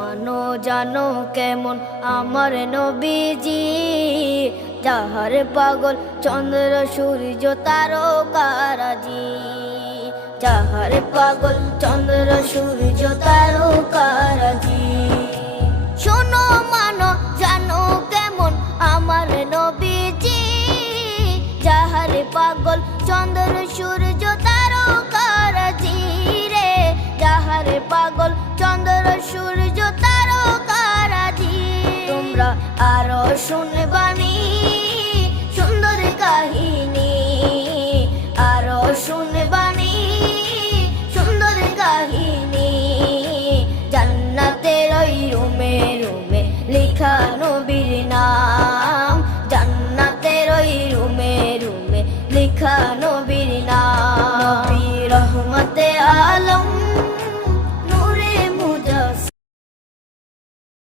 মানো জানো কেমন আমার নবীজি, যাহার পাগল চন্দ্র সূর্য তারকারাজি, যাহার পাগল চন্দ্র সূর্য তারকারাজি। শোনো মানো জানো কেমন আমার নবীজি, যাহার পাগল চন্দ্র সূর্য তারকারাজি রে, যাহার পাগল চন্দ্র সূর্য তারকারাজি। তোমরা আরো শুনে